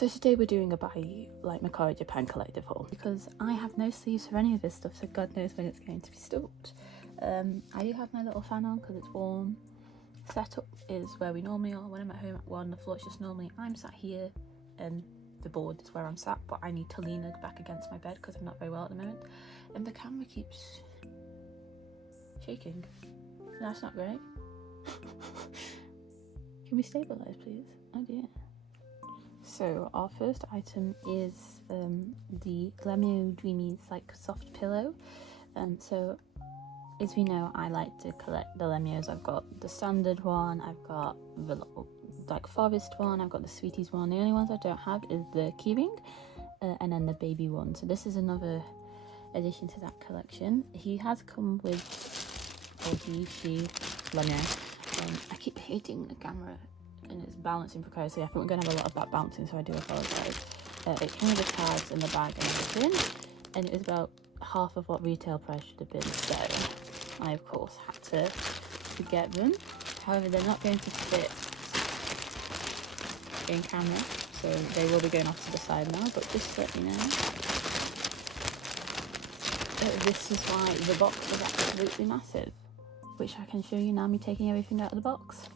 So today we're doing a buy like Mercari Japan collective haul because I have no sleeves for any of this stuff, so God knows when it's going to be stocked. I do have my little fan on because it's warm. Setup is where we normally are. When I'm at home, we're on the floor. It's just normally I'm sat here and the board is where I'm sat, but I need to lean back against my bed because I'm not very well at the moment, and the camera keeps shaking. That's not great. Can we stabilize, please? Oh dear. So our first item is the Glamio Dreamies like soft pillow. So as we know, I like to collect the Lemios. I've got the standard one, I've got the like forest one, I've got the sweeties one. The only ones I don't have is the keyring and then the baby one. So this is another addition to that collection. He has come with, or she, Lemio. I keep hitting the camera and it's balancing precariously. I think we're going to have a lot of back bouncing, so I do apologise. It came with the tags and the bag and everything, and it was about half of what retail price should have been, so I of course had to get them. However, they're not going to fit in camera, so they will be going off to the side now, but just to let you know, this is why the box is absolutely massive, which I can show you now, me taking everything out of the box.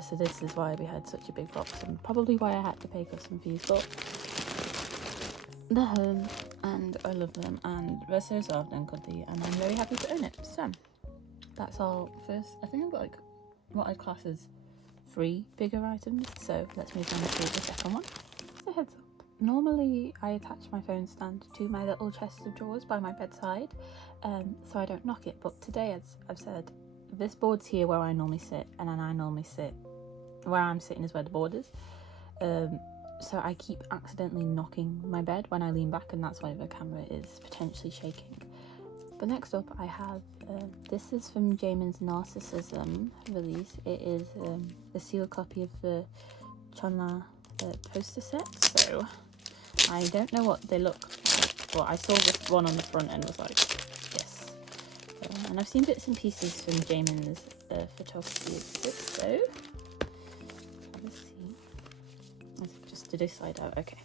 So this is why we had such a big box, and probably why I had to pay custom fees, but they're home and I love them and they're so soft and cuddly and I'm very happy to own it. So that's all first. I think I've got like what I'd class as 3 bigger items, so let's move on to the second one. So heads up, normally I attach my phone stand to my little chest of drawers by my bedside, so I don't knock it, but today, as I've said, this board's here where I normally sit, and then I normally sit where I'm sitting is where the board is, so I keep accidentally knocking my bed when I lean back, and that's why the camera is potentially shaking. But next up I have this is from Jamin's Narcissism release. It is a sealed copy of the Chunla poster set, so I don't know what they look like, but I saw this one on the front and was like, yes. And I've seen bits and pieces from Jamin's photography exhibit, so let's see. Just did I slide out? Okay.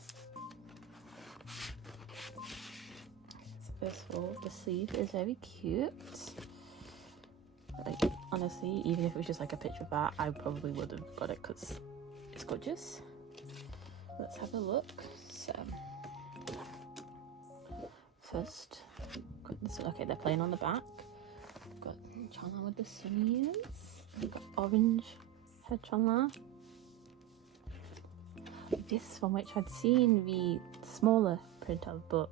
So first of all, the sleeve is very cute. Like, honestly, even if it was just like a picture of that, I probably would have got it because it's gorgeous. Let's have a look. So first, okay, they're playing on the back. We've got Chunla with the sunnies. We've got orange head Chunla. This one, which I'd seen the smaller print of, but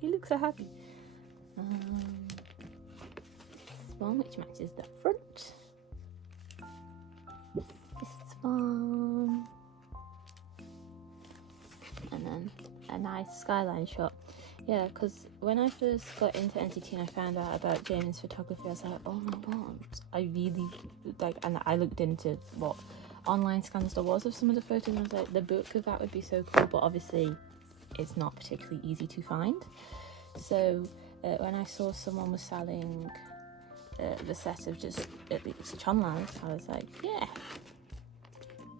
he looks so happy. This one, which matches the front. This one. And then a nice skyline shot. Yeah, because when I first got into NCT and I found out about Jamin's photography, I was like, oh my god, I really like, and I looked into what online scans there was of some of the photos, and I was like, the book of that would be so cool, but obviously it's not particularly easy to find. So when I saw someone was selling the set of just at least Chunlas, I was like, yeah,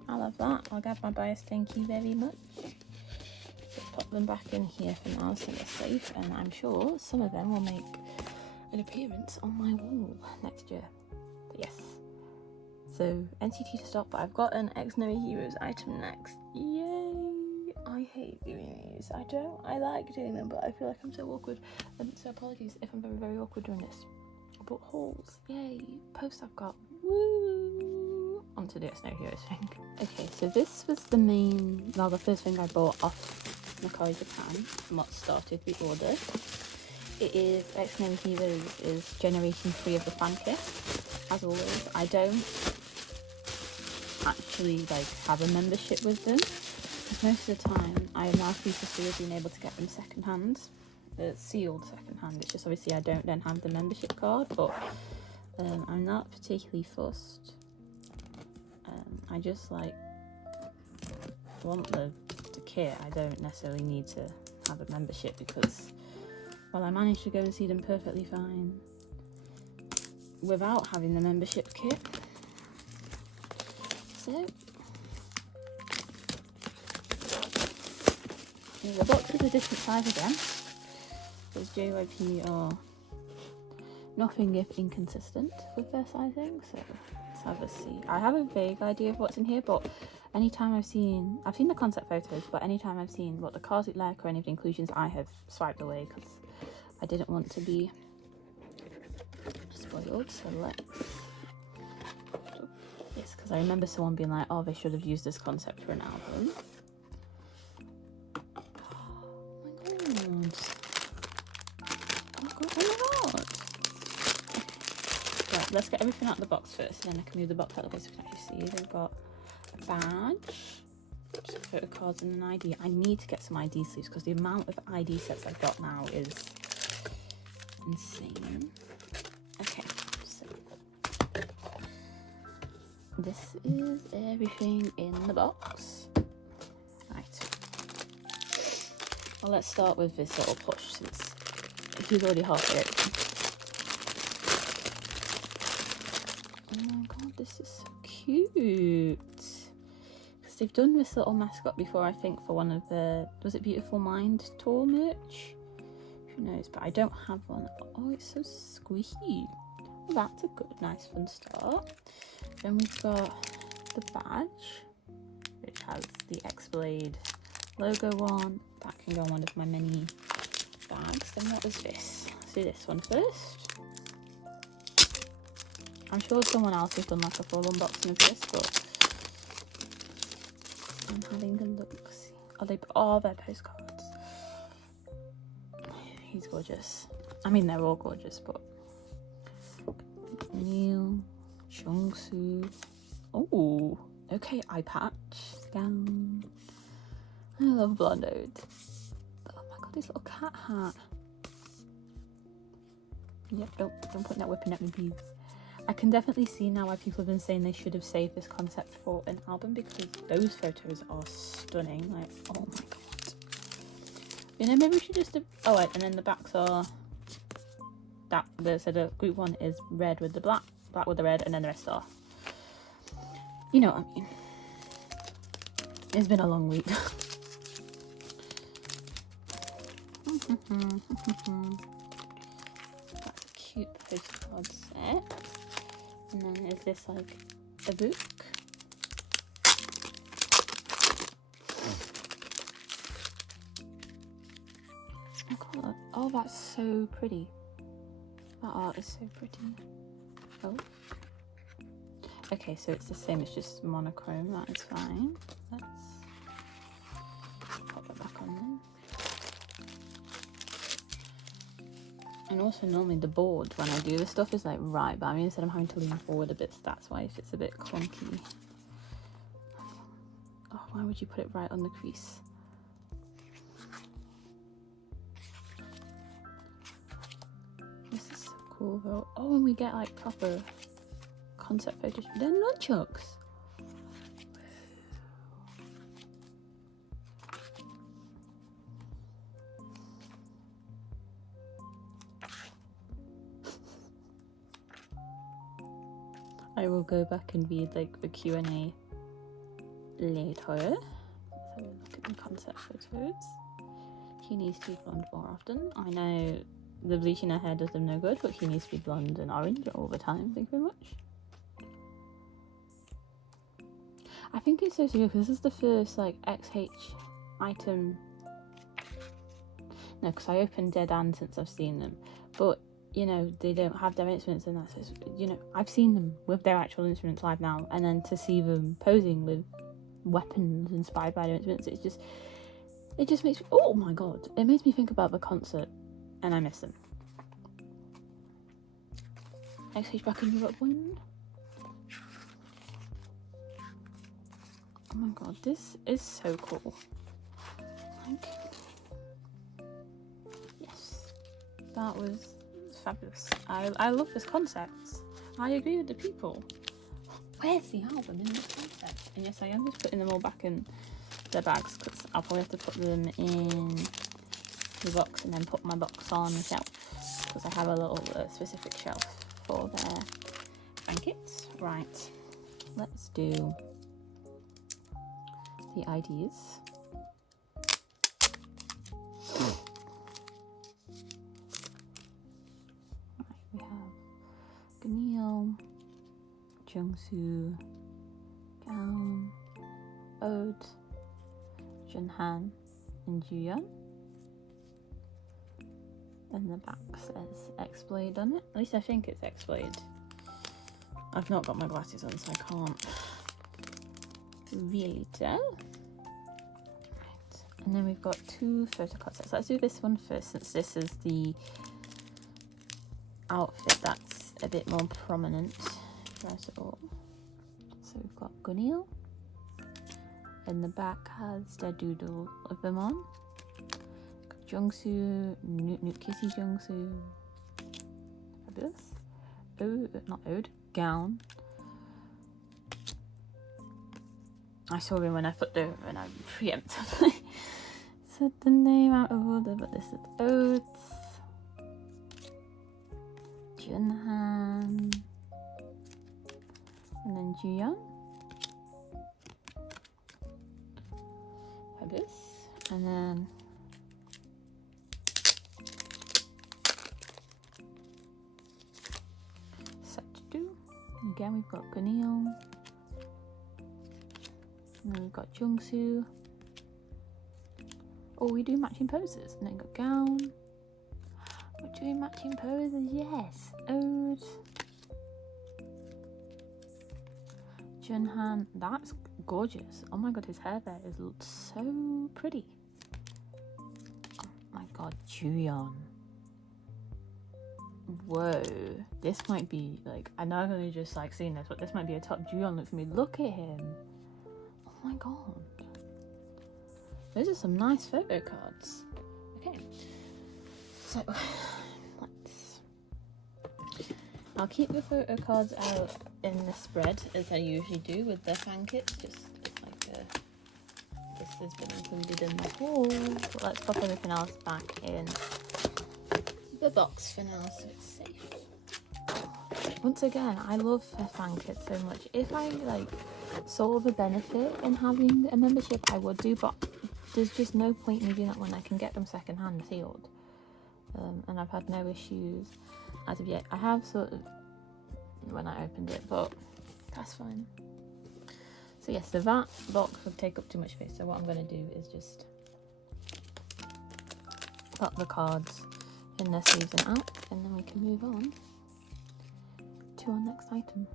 I love that. I'll grab my bias, thank you very much. Just pop them back in here for now so they're safe, and I'm sure some of them will make an appearance on my wall next year. But yes, so NCT to stop, but I've got an X No Heroes item next. Yay! I hate doing these. I like doing them, but I feel like I'm so awkward. So apologies if I'm very, very awkward doing this. But hauls, yay! Post I've got. Woo! Onto the X No Heroes thing. Okay, so this was the first thing I bought off Mercari Japan, and what started the order. It is X No Heroes is generation 3 of the fan kit. As always, I don't actually like have a membership with them, because most of the time I am now free to see being able to get them second hand, sealed secondhand. It's just obviously I don't then have the membership card, but I'm not particularly fussed. I just like want the kit. I don't necessarily need to have a membership because, well, I managed to go and see them perfectly fine without having the membership kit. So the box is a different size again, because JYP are nothing if inconsistent with their sizing, so let's have a see. I have a vague idea of what's in here, but anytime I've seen the concept photos, but anytime I've seen what the cards look like or any of the inclusions, I have swiped away because I didn't want to be spoiled. So let's, yes, because I remember someone being like, oh, they should have used this concept for an album. Right, let's get everything out of the box first, and then I can move the box out of the way so we can actually see. They've got a badge, some photo cards, and an ID. I need to get some ID sleeves because the amount of ID sets I've got now is insane. Okay, so this is everything in the box. Right. Well, let's start with this little plush since he's already halfway open. Oh my god, this is so cute. Because they've done this little mascot before, I think, for one of the, was it Beautiful Mind tour merch? Who knows, but I don't have one. Oh, it's so squishy. Well, that's a good, nice, fun start. Then we've got the badge, which has the X-Blade logo on. That can go on one of my many bags. Then what is this? Let's do this one first. I'm sure someone else has done like a full unboxing of this, but I'm having a look. Oh, they're postcards. He's gorgeous. I mean, they're all gorgeous, but Neil, Jungsu. Oh, okay, eye patch, gown. I love blondos. Oh my god, this little cat hat. Yep, don't put that whipping at me, please. I can definitely see now why people have been saying they should have saved this concept for an album, because those photos are stunning. Like, oh my god. You know, maybe we should just do, oh wait, and then the backs are that, so the group one is red with the black, black with the red, and then the rest are, you know what I mean. It's been a long week. That's a cute postcard set. And then is this like a book? Oh god, oh that's so pretty. That art is so pretty. Oh. Okay, so it's the same, it's just monochrome, that is fine. Let's pop it back on then. And also normally the board when I do this stuff is like right, but I mean instead I'm having to lean forward a bit, so that's why if it's a bit clunky. Oh, why would you put it right on the crease? This is so cool though. Oh, and we get like proper concept photos. They're nunchucks. I will go back and read like the Q&A later. So look at the concept photos. He needs to be blonde more often. I know the bleaching her hair does them no good, but he needs to be blonde and orange all the time. Thank you very much. I think it's so serious because this is the first like XH item. No, because I opened Dead End since I've seen them, but you know, they don't have their instruments and that's, you know, I've seen them with their actual instruments live now, and then to see them posing with weapons inspired by their instruments, it just makes me, oh my god, it makes me think about the concert, and I miss them. XH back in Europe one. Oh my god, this is so cool. Like, yes. that was fabulous. I love this concept. I agree with the people. Where's the album in this concept? And yes, I am just putting them all back in their bags because I'll probably have to put them in the box and then put my box on the shelf because I have a little specific shelf for their blankets. Right, let's do the IDs. Right, we have Ganil, Jungsu, Gaon, Ode, Junhan, and Juyeon. And the back says Exploit on it. At least I think it's Exploit. I've not got my glasses on, so I can't really tell. Right. And then we've got 2 photo card sets. Let's do this one first, since this is the outfit that's a bit more prominent first of all. So we've got Gunil, and the back has the doodle of them on. Jungsu, Nuke Kissy Jungsu, fabulous. Not Ode, Gown. I saw him when I flipped over and I preemptively said the name out of order, but this is Odes, Junhan, and then Juyeon. Fabulous. And then again, we've got Ganil, and then we've got Jungsu. Oh, we do matching poses, and then we've got Gown. We're doing matching poses, yes. Ode, Junhan, that's gorgeous. Oh my god, his hair there is so pretty. Oh my god, Juyeon. Whoa, this might be like, I know I've only just like seen this, but this might be a top Juyeon look for me. Look at him. Oh my god, those are some nice photo cards. Okay, so I'll keep the photo cards out in the spread as I usually do with the fan kits, just like this has been included in the haul. But let's pop everything else back in the box for now so it's safe. Once again, I love fan kits so much. If I like saw the benefit in having a membership, I would do, but there's just no point in me doing that when I can get them secondhand sealed. And I've had no issues as of yet. I have sort of when I opened it, but that's fine. So yes, so that box would take up too much space, so what I'm going to do is just put the cards in their sleeves and out, and then we can move on to our next item.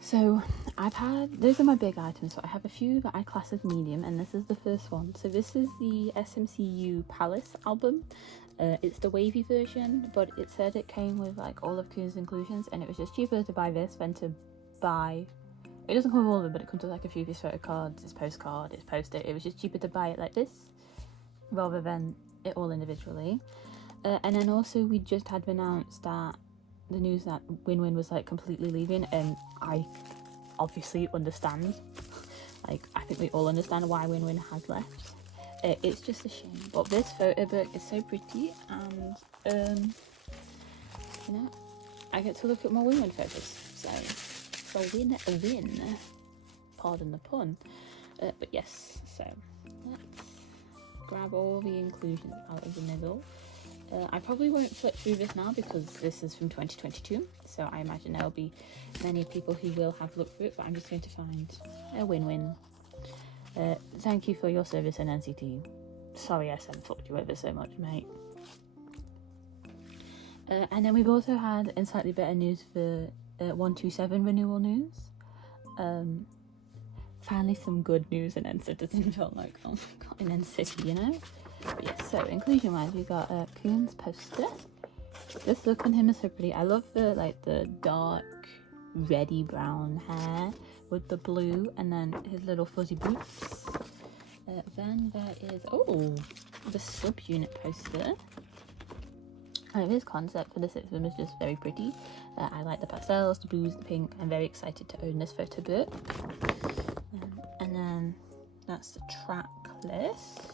So those are my big items, so I have a few that I class as medium, and this is the first one. So this is the SMCU Palace album. It's the wavy version, but it said it came with like all of Koon's inclusions, and it was just cheaper to buy this than to buy, it doesn't come with all of them, but it comes with like a few of these photo cards, its postcard, its poster. It was just cheaper to buy it like this rather than it all individually. And then also we just had announced that the news that Win was like completely leaving, and I obviously understand. Like, I think we all understand why Win has left. It's just a shame, but this photo book is so pretty, and you know, I get to look at more Win photos, so win, pardon the pun. But yes, so let's grab all the inclusions out of the middle. I probably won't flip through this now because this is from 2022, so I imagine there'll be many people who will have looked through it, but I'm just going to find a Win. Thank you for your service in NCT. Sorry SM fucked you over so much, mate. And then we've also had, in slightly better news, for 127 renewal news. Finally some good news in NCT. Doesn't feel like, oh my god, in NCT, you know? But yeah, so inclusion wise, we got Koon's poster. This look on him is so pretty. I love the dark reddy brown hair with the blue, and then his little fuzzy boots. Then there is, oh, the subunit poster. His concept for the 6 of them is just very pretty. I like the pastels, the blues, the pink. I'm very excited to own this photo book. And then that's the track list.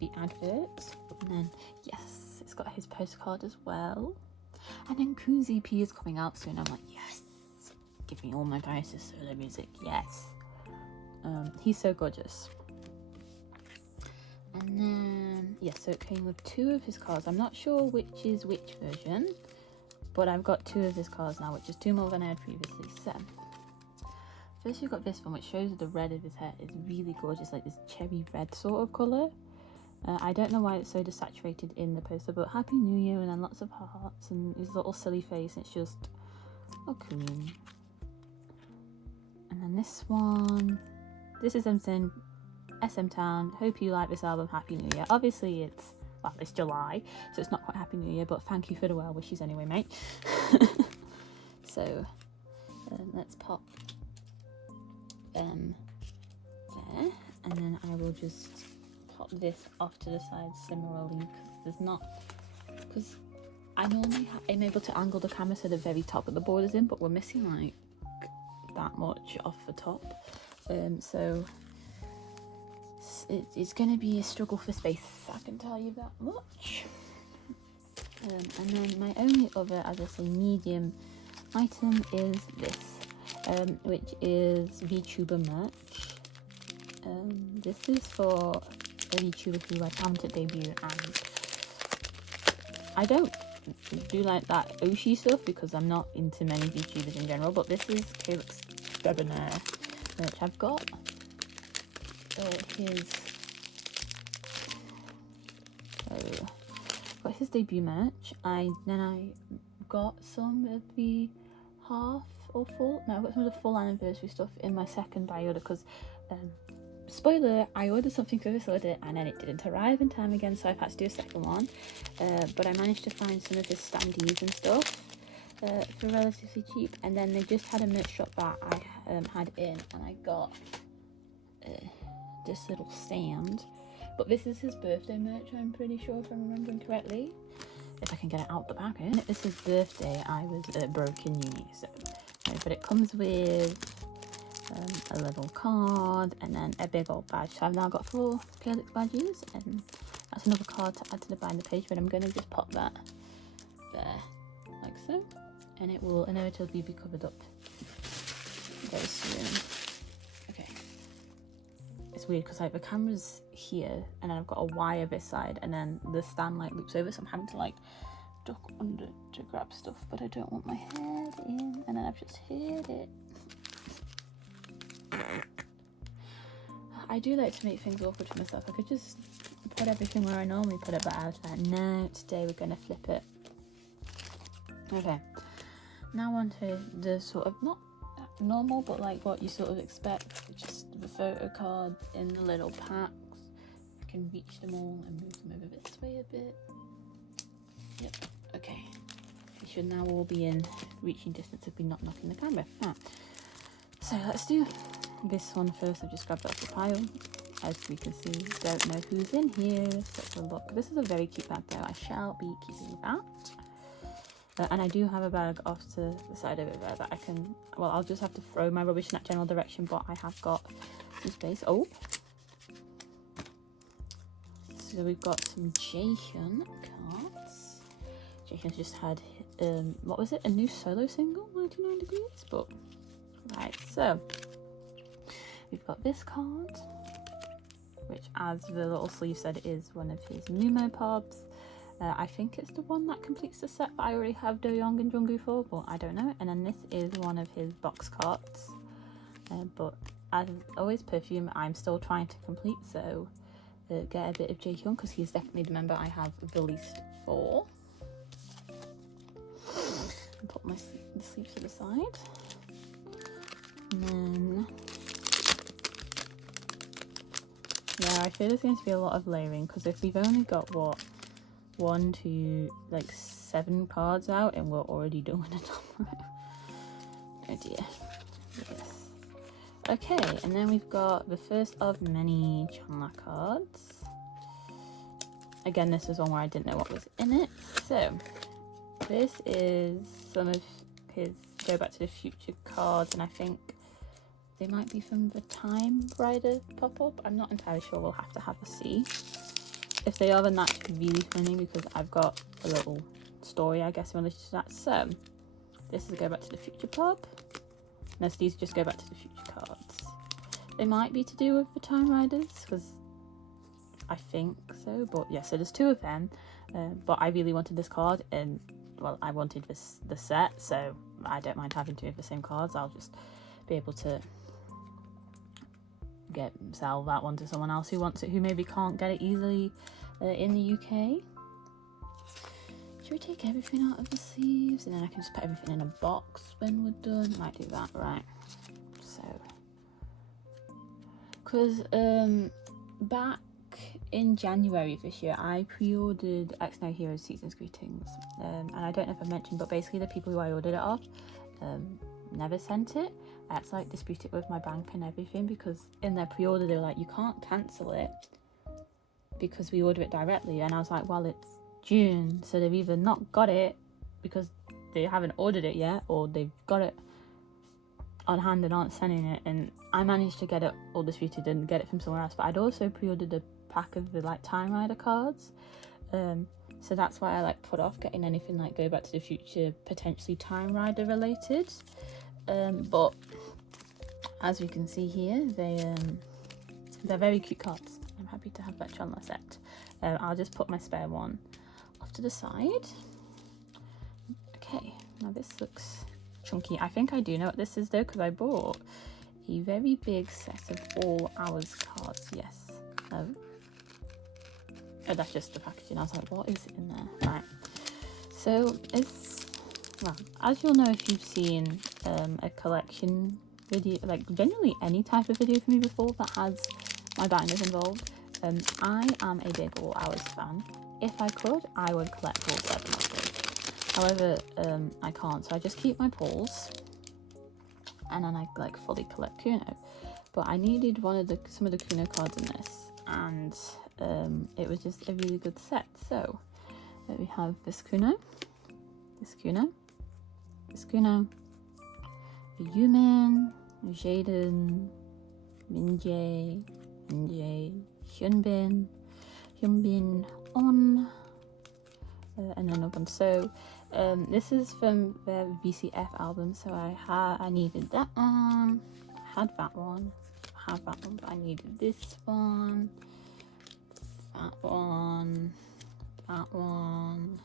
The adverts. And then, yes, it's got his postcard as well. And then Kunzi P is coming out soon. I'm like, yes, give me all my Darius' solo music, yes. He's so gorgeous. And then, yeah, so it came with 2 of his cards. I'm not sure which is which version, but I've got 2 of his cards now, which is 2 more than I had previously. So, first you've got this one, which shows the red of his hair is really gorgeous, like this cherry red sort of colour. I don't know why it's so desaturated in the poster, but Happy New Year, and then lots of hearts, and his little silly face, it's just, oh, cool. And then this one, this is him saying, SM Town, hope you like this album, Happy New Year. Obviously it's July, so it's not quite Happy New Year, but thank you for the well wishes anyway, mate. So let's pop them there, and then I will just pop this off to the side similarly, because I normally am able to angle the camera so the very top of the board is in, but we're missing like that much off the top, so it's going to be a struggle for space, I can tell you that much. And then my only other, as I say, medium item is this, which is VTuber merch. This is for a VTuber who I found at debut, and I don't do like that Oshi stuff because I'm not into many VTubers in general, but this is Calix Debonair merch. I've got his debut merch. I got some of the half or full, no, I got some of the full anniversary stuff in my second buy order because spoiler, I ordered something for this order and then it didn't arrive in time again, so I've had to do a second one, but I managed to find some of his standees and stuff for relatively cheap. And then they just had a merch shop that I had in, and I got this little stand, but this is his birthday merch, I'm pretty sure, if I'm remembering correctly, if I can get it out the packet. It was his birthday, I was broke in uni, so but it comes with a little card and then a big old badge. So I've now got 4 Calix badges, and that's another card to add to the binder page, but I'm going to just pop that there like so, and it will inevitably be covered up very soon. Okay, it's weird because like the camera's here and then I've got a wire this side, and then the stand like loops over, so I'm having to like duck under to grab stuff, but I don't want my head in, and then I've just hid it. I do like to make things awkward for myself. I could just put everything where I normally put it, but I was like, no, today we're going to flip it. Okay, now on to the sort of, not normal, but like what you sort of expect, just the photo card in the little packs. I can reach them all and move them over this way a bit. Yep, okay. They should now all be in reaching distance of me not knocking the camera. So let's do this one first. I've just grabbed that off the pile. As we can see, don't know who's in here. Let's have a look. This is a very cute bag though. I shall be keeping that. And I do have a bag off to the side over there that I can, well, I'll just have to throw my rubbish in that general direction, but I have got some space. Oh, so we've got some Jaehyun cards. Jaehyun's just had, what was it? A new solo single, 99 Degrees? But, right, so we've got this card, which, as the little sleeve said, is one of his Numo Pops. I think it's the one that completes the set that I already have Doyoung and Jungkook for, but I don't know. And then this is one of his box cards. But as always, Perfume I'm still trying to complete, so get a bit of Jaehyun because he's definitely the member I have the least for. And put the sleeves to the side. And then, yeah, I feel there's going to be a lot of layering because if we've only got, what, 1 to like 7 cards out and we're already doing a number. Oh dear. Yes. Okay, and then we've got the first of many Chandler cards. Again, this is one where I didn't know what was in it. So this is some of his Go Back to the Future cards, and I think they might be from the Time Rider pop-up. I'm not entirely sure. We'll have to have a see. If they are, then that's really funny because I've got a little story, I guess, in relation to that. So this is a Go Back to the Future pop. No, so these just Go Back to the Future cards. They might be to do with the Time Riders, because I think so. But yeah, so there's two of them. But I really wanted this card, and well, I wanted the set, so I don't mind having two of the same cards. I'll just be able to sell that one to someone else who wants it, who maybe can't get it easily in the UK. Should we take everything out of the sleeves and then I can just put everything in a box when we're done? I might do that, right? So, because back in January of this year, I pre-ordered X Now Heroes Season's Greetings, and I don't know if I mentioned, but basically the people who I ordered it off never sent it. I had to like dispute it with my bank and everything, because in their pre-order they were like, you can't cancel it because we order it directly. And I was like, well, it's June, so they've either not got it because they haven't ordered it yet, or they've got it on hand and aren't sending it. And I managed to get it all disputed and get it from somewhere else, but I'd also pre-ordered a pack of the like Time Rider cards, so that's why I like put off getting anything like Go Back to the Future, potentially Time Rider related. But as we can see here, they're very cute cards. I'm happy to have that Chandler set. I'll just put my spare one off to the side. Okay, now this looks chunky. I think I do know what this is though, because I bought a very big set of All Hours cards. Yes. Oh, that's just the packaging. I was like, what is in there? Right. So it's, well, as you'll know if you've seen a collection video, like generally any type of video from me before that has my binders involved, I am a big All Hours fan. If I could, I would collect all 7 of them. However, I can't, so I just keep my pulls, and then I like fully collect Kuno. But I needed some of the Kuno cards in this, and it was just a really good set. So we have this Kuno, this Kuno, this Kuno, the Yuman, Jaden, Minjae, Hyunbin, On, and another one. So this is from their VCF album, so I needed that one, I had that one, I have that one, but I needed this one, that one, that one.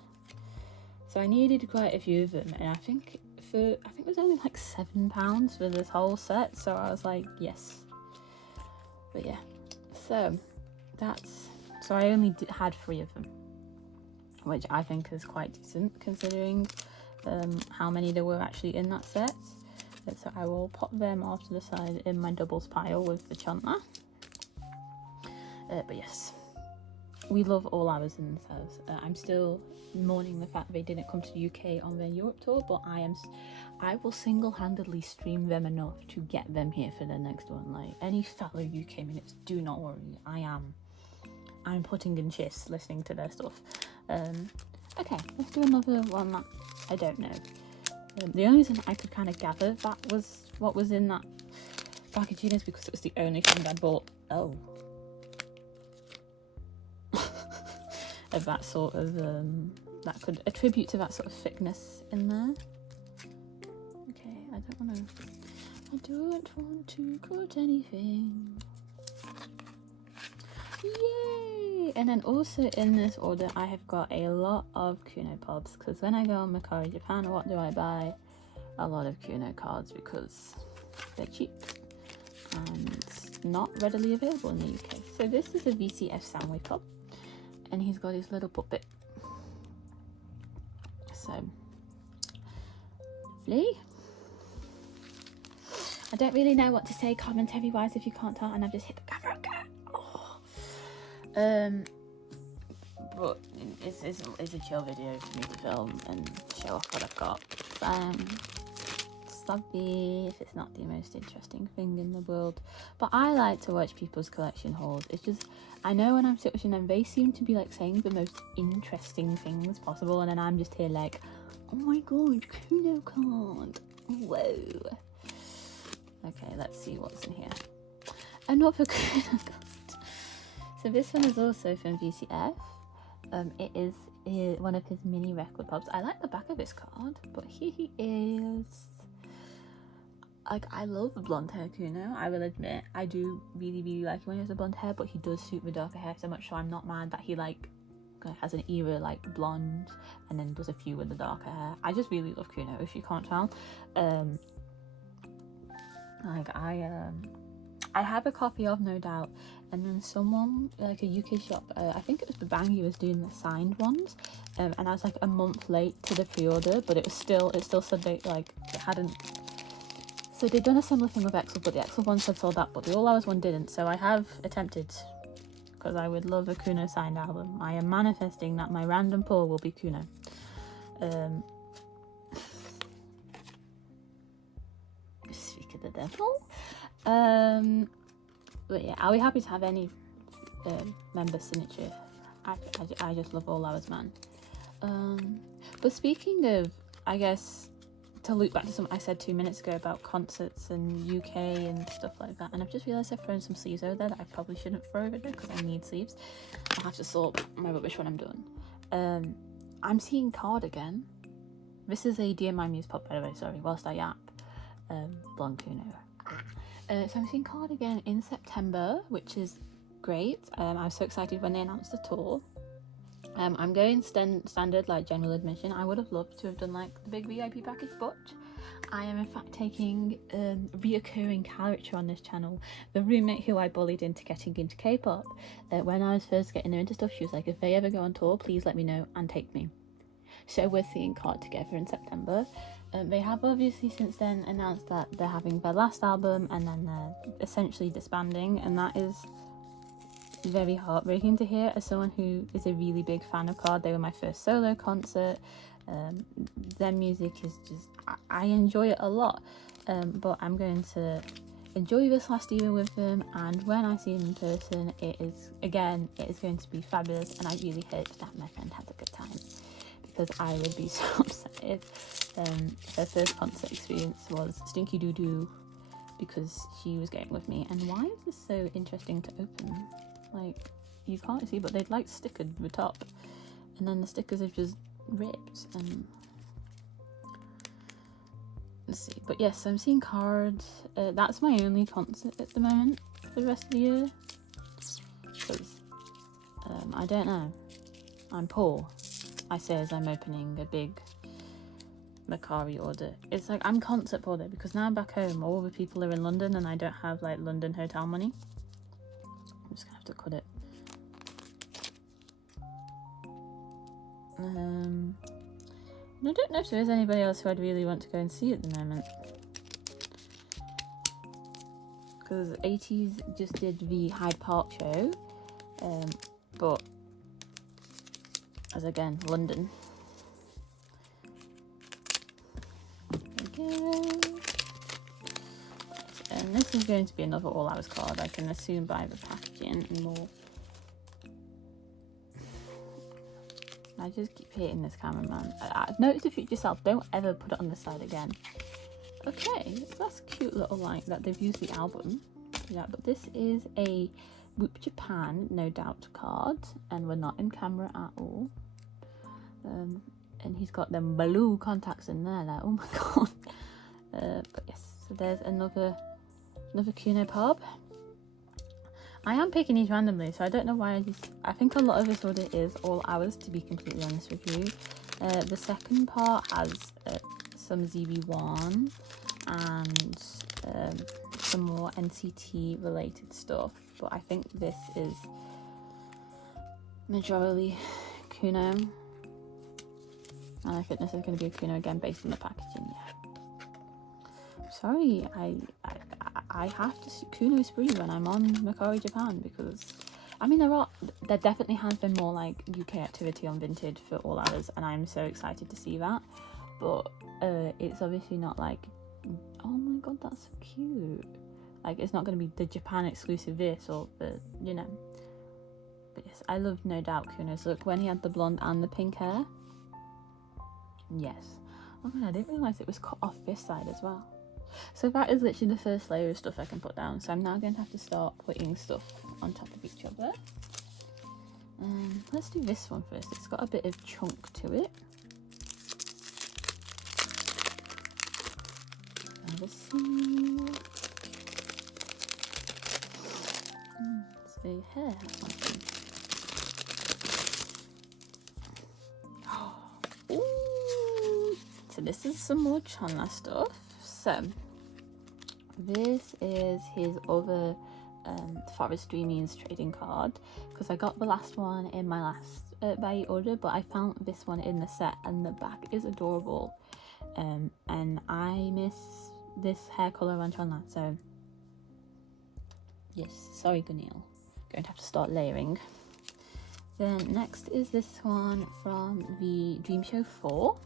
So I needed quite a few of them, and I think it was only like £7 for this whole set, so I was like, yes. But yeah, so I only had 3 of them, which I think is quite decent considering how many there were actually in that set. So I will pop them off to the side in my doubles pile with the Chandler. But yes, we love All Hours in themselves. I'm still mourning the fact that they didn't come to the UK on their Europe tour, but I will single-handedly stream them enough to get them here for the next one. Like, any fellow UK minutes, do not worry. I'm putting in shifts listening to their stuff. Okay, let's do another one that I don't know. The only reason I could kind of gather that was what was in that packaging is because it was the only thing I bought. Oh. Of that sort of, that could attribute to that sort of thickness in there. Okay, I don't want to cut anything. Yay! And then also in this order, I have got a lot of Kuno pops, because when I go on Mercari Japan, what do I buy? A lot of Kuno cards, because they're cheap and not readily available in the UK. So this is a VCF Soundwave pop, and he's got his little puppet. So lovely. I don't really know what to say commentary wise if you can't tell, and I've just hit the camera again. But it's a chill video for me to film and show off what I've got. It's obvious, it's not the most interesting thing in the world, but I like to watch people's collection hauls. It's just, I know when I'm watching them, they seem to be like saying the most interesting things possible, and then I'm just here like, oh my god, Kuno card, whoa. Okay, let's see what's in here. Another Kuno card. So this one is also from VCF. It is one of his mini record pops. I like the back of his card, but here he is. Like, I love blonde hair Kuno, I will admit. I do really like when he has a blonde hair, but he does suit the darker hair so much, so I'm not mad that he like has an era like blonde and then does a few with the darker hair. I just really love Kuno, if you can't tell. I have a copy of No Doubt, and then someone, like a UK shop, I think it was Babangi, was doing the signed ones, and I was like a month late to the pre-order, but it still said they like it hadn't. So they'd done a similar thing with Excel, but the Excel one said sold out, but the All Hours one didn't. So I have attempted, because I would love a Kuno signed album. I am manifesting that my random pull will be Kuno. Speak of the devil. But yeah, I'll be happy to have any member signature. I just love All Hours, man. But speaking of, I guess, to loop back to something I said 2 minutes ago about concerts and UK and stuff like that, and I've just realised I've thrown some sleeves over there that I probably shouldn't throw over there because I need sleeves. I'll have to sort my rubbish when I'm done. I'm seeing Card again. This is a Dear My Muse pop, by the way, sorry, whilst I yap. Blonde Kuno. So I'm seeing Card again in September, which is great. I was so excited when they announced the tour. I'm going standard, like general admission. I would have loved to have done like the big VIP package, but I am in fact taking a reoccurring character on this channel, the roommate who I bullied into getting into K-pop. When I was first getting her into stuff, she was like, if they ever go on tour, please let me know and take me. So we're seeing Card together in September. They have obviously since then announced that they're having their last album and then they're essentially disbanding, and that is very heartbreaking to hear as someone who is a really big fan of Card. They were my first solo concert. Their music is just, I enjoy it a lot, but I'm going to enjoy this last year with them, and when I see them in person, it is going to be fabulous, and I really hope that my friend has a good time, because I would be so upset if her first concert experience was Stinky Doo Doo, because she was going with me. And why is this so interesting to open? Like, you can't see, but they'd like stickered the top, and then the stickers have just ripped. And let's see, but yes, I'm seeing Card. That's my only concert at the moment for the rest of the year, because I don't know, I'm poor, I say as I'm opening a big Mercari order. It's like I'm concert poor though, because now I'm back home, all the people are in London and I don't have like London hotel money. I'm just gonna have to cut it. I don't know if there is anybody else who I'd really want to go and see at the moment, because 80s just did the Hyde Park show, but as again, London. And this is going to be another All Hours card, I can assume by the packaging and more. I just keep hitting this cameraman. Note to future self, don't ever put it on this side again. Okay, that's a cute little like that they've used the album. Yeah, but this is a Whoop Japan No Doubt card, and we're not in camera at all. And he's got them blue contacts in there, like, oh my god. But yes, so there's another Kuno pop. I am picking these randomly, so I don't know why I think a lot of this order is All Hours, to be completely honest with you. The second part has some ZB1 and some more NCT related stuff, but I think this is majorly Kuno. And I think this is going to be a Kuno again based on the packaging. Yeah. Sorry, I have to see Kuno spree when I'm on Mercari Japan, because I mean there definitely has been more like UK activity on Vinted for All Hours, and I'm so excited to see that. But it's obviously not like Oh my god, that's so cute. Like, it's not going to be the Japan exclusive this or the, you know. But yes, I love No Doubt Kuno's look when he had the blonde and the pink hair. Yes. Oh my god, I didn't realise it was cut off this side as well. So that is literally the first layer of stuff I can put down. So I'm now going to have to start putting stuff on top of each other. Let's do this one first. It's got a bit of chunk to it. Let's see. It's the hair. Ooh. So this is some more Chonla stuff. So this is his other Forestry Means trading card, because I got the last one in my last buy order, but I found this one in the set and the back is adorable, and I miss this hair colour on Chonla, so yes, sorry Gunil, going to have to start layering. Then next is this one from the Dream Show 4.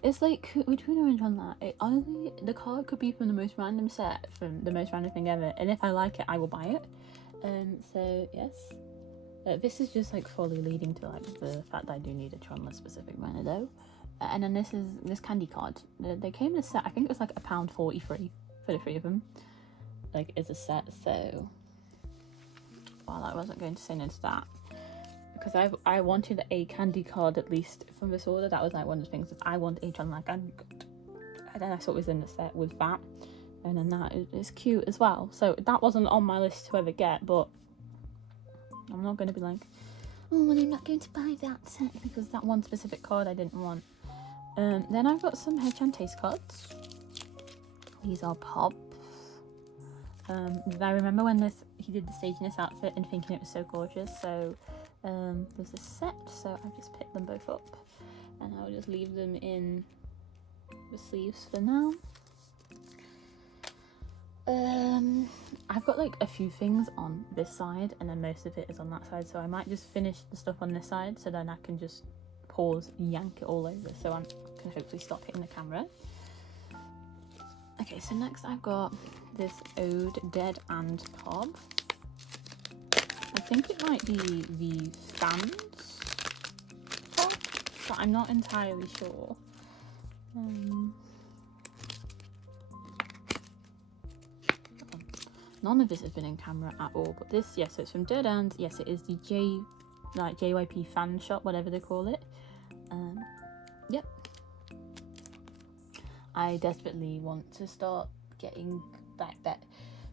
It's like with Kuno and Chonla, honestly, the card could be from the most random set, from the most random thing ever, and if I like it, I will buy it. So yes, this is just like fully leading to like the fact that I do need a Chonla specific runner though. And then this is this candy card. They came in a set. I think it was like £1.43 for the 3 of them. Like, it's a set, so well, I wasn't going to say no to that, because I wanted a candy card at least from this order. That was like one of the things that I want a Chonla candy card, and then I saw it was in the set with that, and then that is cute as well. So that wasn't on my list to ever get, but I'm not going to be like, oh well, I'm not going to buy that set because that one specific card I didn't want. Then I've got some Haechan taste cards. These are pops. I remember when he did the stage in this outfit and thinking it was so gorgeous, so there's a set, so I've just picked them both up and I'll just leave them in the sleeves for now. I've got like a few things on this side and then most of it is on that side, so I might just finish the stuff on this side so then I can just pause, yank it all over, so I can hopefully stop hitting the camera. Okay, so next I've got this Ode Dead and Cobb. I think it might be the fans Cobb, but I'm not entirely sure. None of this has been in camera at all, but this, yes, so it's from Dead Ends. Yes, it is the JYP fan shop, whatever they call it. Yep. I desperately want to start getting that.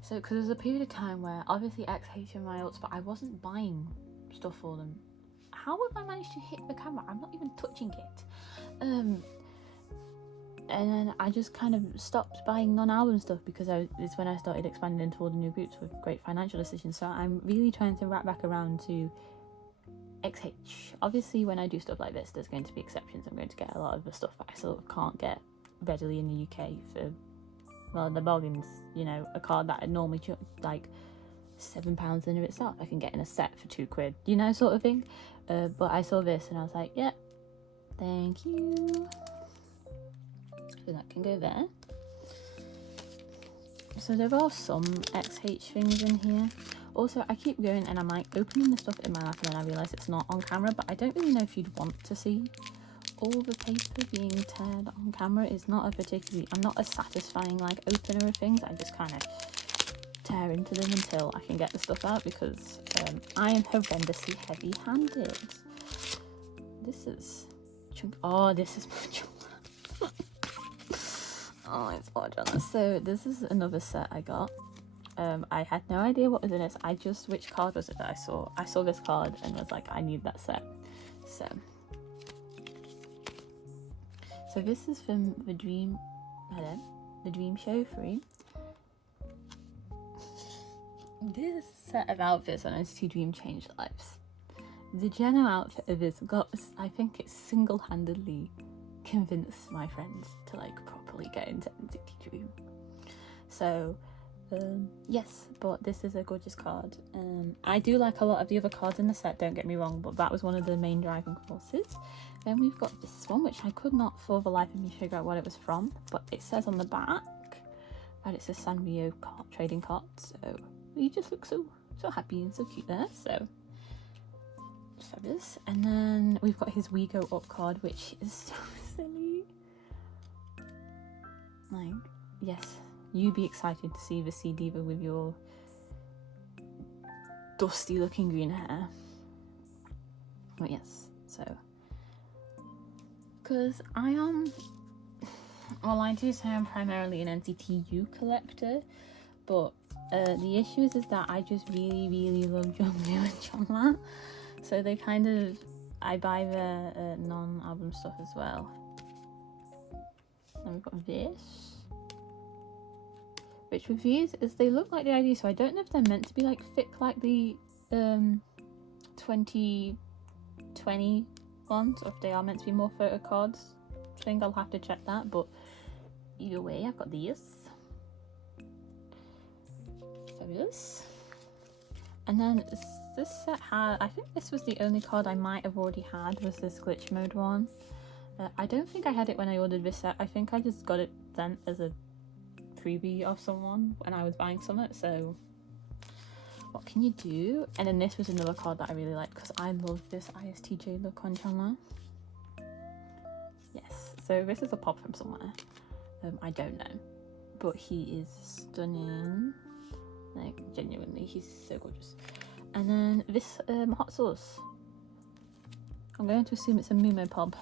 So, because there's a period of time where obviously XH and Riots, but I wasn't buying stuff for them. How have I managed to hit the camera? I'm not even touching it. And then I just kind of stopped buying non-album stuff because it's when I started expanding into all the new groups with great financial decisions. So I'm really trying to wrap back around to XH. Obviously, when I do stuff like this, there's going to be exceptions. I'm going to get a lot of the stuff that I sort of can't get readily in the UK for, well, the bargains, you know, a card that I normally like £7 in of itself I can get in a set for £2, you know, sort of thing. But I saw this and I was like, yeah, thank you. So that can go there. So there are some XH things in here. Also, I keep going and I'm like opening the stuff in my lap and then I realise it's not on camera, but I don't really know if you'd want to see all the paper being teared on camera. It's not I'm not a satisfying like opener of things. I just kind of tear into them until I can get the stuff out because I am horrendously heavy-handed. This is oh, this is more oh, it's more Chonla. So this is another set I got. I had no idea what was in it. Which card was it that I saw? I saw this card and was like, I need that set. So this is from the Dream Show 3. This set of outfits on NCT Dream changed lives. The Geno outfit of this I think it single-handedly convinced my friends to like properly get into NCT Dream. So yes, but this is a gorgeous card. I do like a lot of the other cards in the set, don't get me wrong, but that was one of the main driving forces. Then we've got this one, which I could not for the life of me figure out what it was from, but it says on the back that it's a Sanrio trading card, so he just looks so happy and so cute there, so fabulous. And then we've got his We Go Up card, which is so silly. Like, yes, you be excited to see the Sea Diva with your dusty looking green hair. But yes, so because I am, well, I do say I'm primarily an NCTU collector, but the issue is that I just really love Jungwoo and Chonla, so they kind of, I buy their non-album stuff as well. Then we've got this, which with these is they look like the ID, so I don't know if they're meant to be like thick like the 2020 ones, or if they are meant to be more photo cards. I think I'll have to check that, but either way, I've got these. Fabulous. And then this set had, I think this was the only card I might have already had, was this glitch mode one. I don't think I had it when I ordered this set. I think I just got it sent as a freebie of someone when I was buying something, so what can you do? And then this was another card that I really liked because I love this ISTJ look on Chonla. Yes, so this is a pop from somewhere. I don't know, but he is stunning. Like, genuinely, he's so gorgeous. And then this hot sauce. I'm going to assume it's a Mumo pop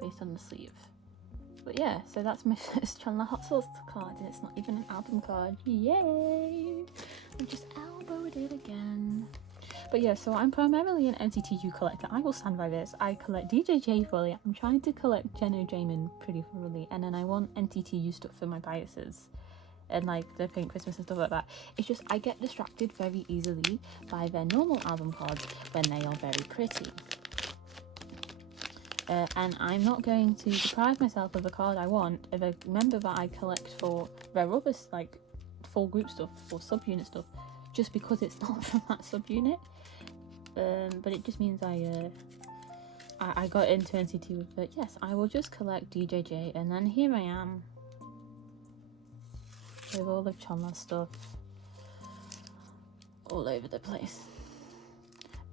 based on the sleeve. But yeah, so that's my first Chonla hot sauce card, and it's not even an album card. Yay! I just elbowed it again. But yeah, so I'm primarily an NCTU collector. I will stand by this. I collect DJJ fully. I'm trying to collect Jeno Jamin pretty thoroughly, and then I want NCTU stuff for my biases and like the Pink Christmas and stuff like that. It's just I get distracted very easily by their normal album cards when they are very pretty. And I'm not going to deprive myself of a card I want of a member that I collect for their other like full group stuff or subunit stuff, just because it's not from that subunit. But it just means I got into NCT with it. Yes, I will just collect DJJ, and then here I am with all the Chonla stuff all over the place.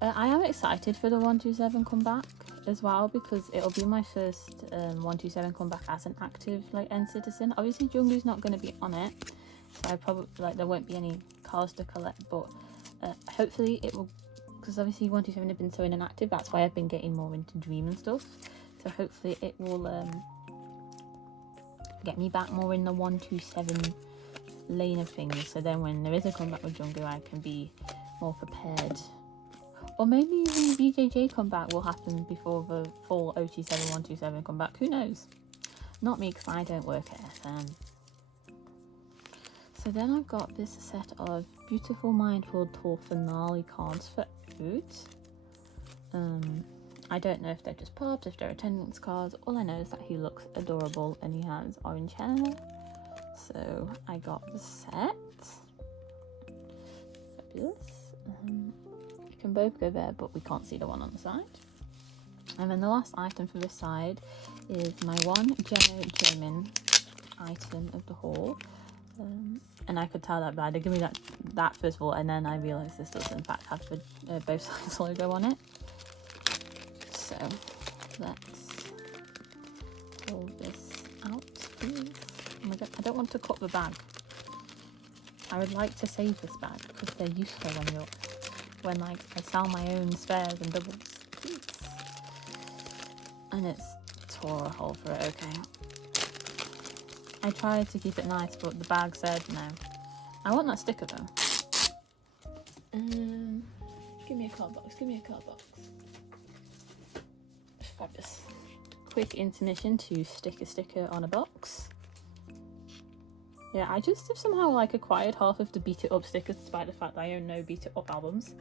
I am excited for the 127 comeback as well, because it'll be my first 127 comeback as an active like N citizen. Obviously Jungwoo's not going to be on it, so I probably like there won't be any cards to collect, but hopefully it will, because obviously 127 have been so inactive. That's why I've been getting more into Dream and stuff, so hopefully it will get me back more in the 127 lane of things, so then when there is a comeback with Jungwoo I can be more prepared. Or maybe the BJJ comeback will happen before the full OT7 127 comeback. Who knows? Not me, because I don't work at FM. So then I've got this set of Beautiful Mindful Tour finale cards for Oat. I don't know if they're just pops, if they're attendance cards. All I know is that he looks adorable and he has orange hair. So I got the set. Fabulous. Can both go there, but we can't see the one on the side. And then the last item for this side is my one Jeno Jamin item of the haul. And I could tell that bad. They give me that first of all, and then I realised this does in fact have the both sides logo on it. So let's pull this out, please. Oh my god, I don't want to cut the bag. I would like to save this bag because they're useful when like I sell my own spares and doubles. Please. And it's tore a hole for it. Okay. I tried to keep it nice, but the bag said no. I want that sticker though. Give me a card box. Give me a card box. Fabulous. Quick intermission to stick a sticker on a box. Yeah, I just have somehow like acquired half of the Beat It Up stickers, despite the fact that I own no Beat It Up albums.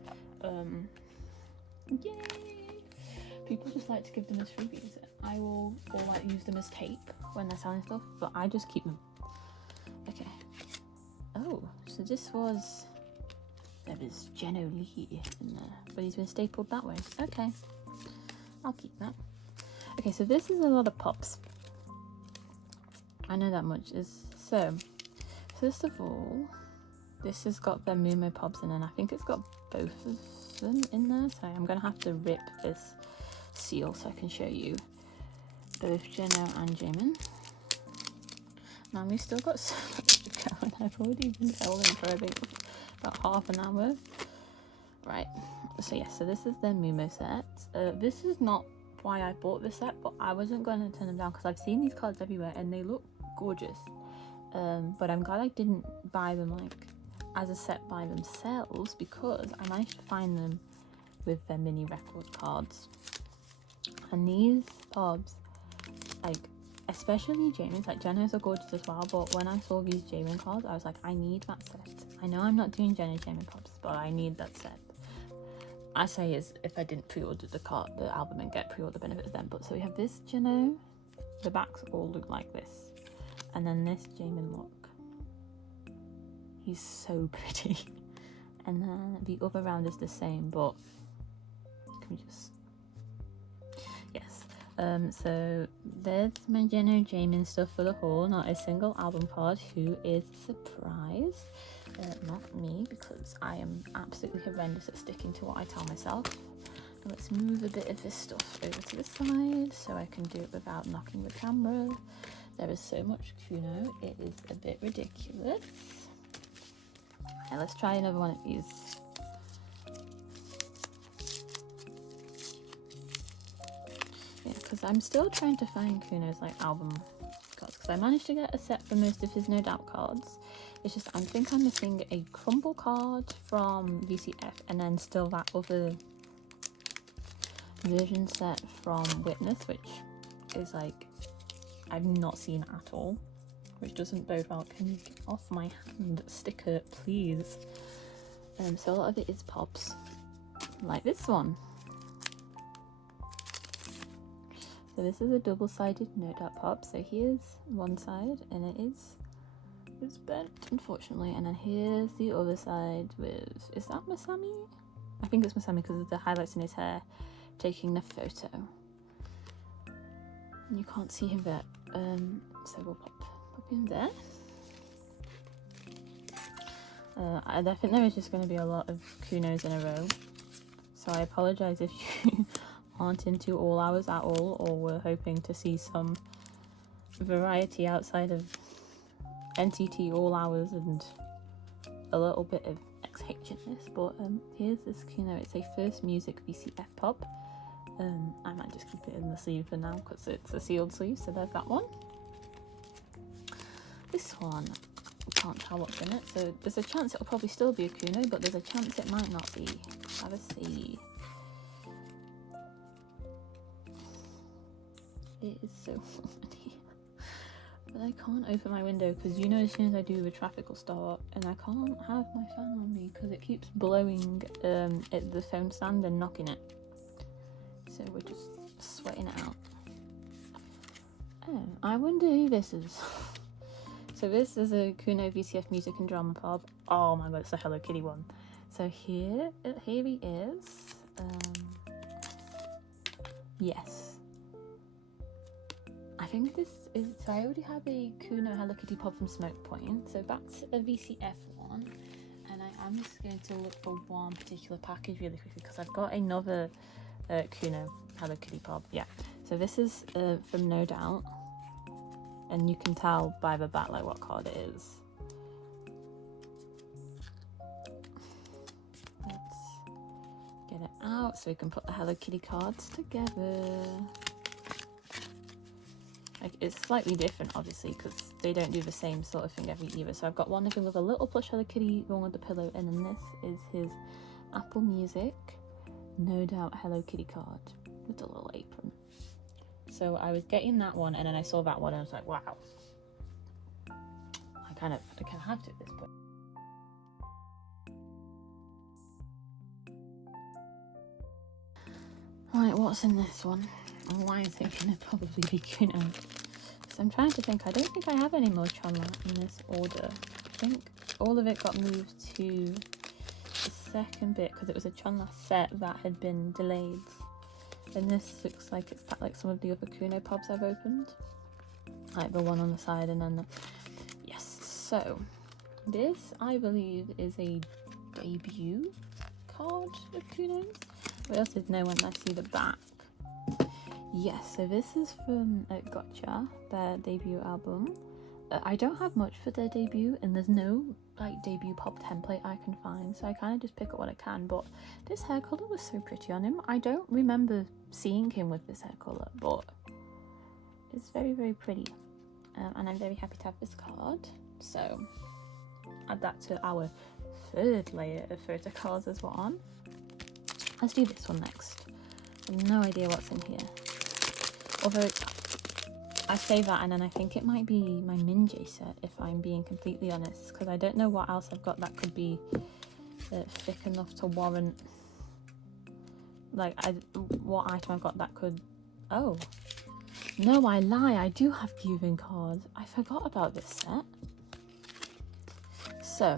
Yay! People just like to give them as freebies. I will like use them as tape when they're selling stuff, but I just keep them. Okay. Oh, so this was, there is Jeno Lee in there, but he's been stapled that way. Okay, I'll keep that. Okay, so this is a lot of pops. I know that much. So first of all, this has got the Mumo pops in, and I think it's got both of them in there. So I'm gonna have to rip this seal so I can show you both Jeno and Jamin. Now we've still got so much to go, and I've already been filming for I think about half an hour. Right, so yeah, so this is their Mumo set. This is not why I bought this set, but I wasn't going to turn them down because I've seen these cards everywhere and they look gorgeous. But I'm glad I didn't buy them like as a set by themselves, because I managed to find them with their mini record cards. And these pobs, like, especially Jamin's, like Jeno's are gorgeous as well, but when I saw these Jamin cards, I was like, I need that set. I know I'm not doing Jeno Jamin pops, but I need that set. I say is if I didn't pre-order the album and get pre-order benefits then. But so we have this Jeno, the backs all look like this, and then this Jamin look. He's so pretty. And then the other round is the same, but can we just, yes. So there's my Jeno Jamin stuff for the haul. Not a single album card. Who is surprised? Not me, because I am absolutely horrendous at sticking to what I tell myself. Now let's move a bit of this stuff over to the side so I can do it without knocking the camera. There is so much Kuno, it is a bit ridiculous. Okay, let's try another one of these. Yeah, because I'm still trying to find Kuno's like album cards, because I managed to get a set for most of his No Doubt cards. It's just I think I'm missing a crumble card from VCF, and then still that other version set from Witness, which is like I've not seen at all, which doesn't bode well. Can you get off my hand, sticker, please? So a lot of it is pops, like this one. So this is a double-sided No Doubt pop. So here's one side, and it's bent, unfortunately, and then here's the other side with, is that Masami? I think it's Masami because of the highlights in his hair taking the photo. And you can't see him there, so we'll pop him there. I think there is just going to be a lot of Kunos in a row, so I apologise if you aren't into all hours at all, or were hoping to see some variety outside of NTT all hours and a little bit of XH in this. But here's this Kuno. It's a First Music VCF pop. I might just keep it in the sleeve for now because it's a sealed sleeve, so there's that one. This one, I can't tell what's in it, so there's a chance it'll probably still be a Kuno, but there's a chance it might not be. Have a see. It is so funny. But I can't open my window because, you know, as soon as I do, the traffic will start, and I can't have my fan on me because it keeps blowing at the phone stand and knocking it. So we're just sweating it out. Oh, I wonder who this is. So this is a Kuno VCF Music and Drama pop. Oh my god, it's a Hello Kitty one. So here he is. Yes. I think this is, so I already have a Kuno Hello Kitty pop from Smoke Point, so that's a VCF one, and I am just going to look for one particular package really quickly because I've got another Kuno Hello Kitty pop. Yeah, so this is from No Doubt, and you can tell by the back like what card it is. Let's get it out so we can put the Hello Kitty cards together. Like, it's slightly different obviously because they don't do the same sort of thing every either. So I've got one of them with a little plush Hello Kitty, the one with the pillow, and then this is his Apple Music No Doubt Hello Kitty card with a little apron. So I was getting that one, and then I saw that one and I was like, wow, I kind of have to at this point. Right, what's in this one? And why is it gonna probably be Kuno? So I'm trying to think. I don't think I have any more Chonla in this order. I think all of it got moved to the second bit because it was a Chonla set that had been delayed. And this looks like it's packed like some of the other Kuno Pops I've opened. Like the one on the side and then the... Yes, so this I believe is a debut card of Kuno's. What else did know when I see the back? Yes, so this is from Gotcha, their debut album. I don't have much for their debut, and there's no like debut pop template I can find, so I kind of just pick up what I can. But this hair colour was so pretty on him. I don't remember seeing him with this hair colour, but it's very, very pretty. And I'm very happy to have this card. So add that to our third layer of photo cards as well on. Let's do this one next. I have no idea what's in here. Although I say that and then I think it might be my Minjay set, if I'm being completely honest, because I don't know what else I've got that could be thick enough to warrant, like, what item I've got that could... Oh, no, I lie, I do have Guvin cards. I forgot about this set. So,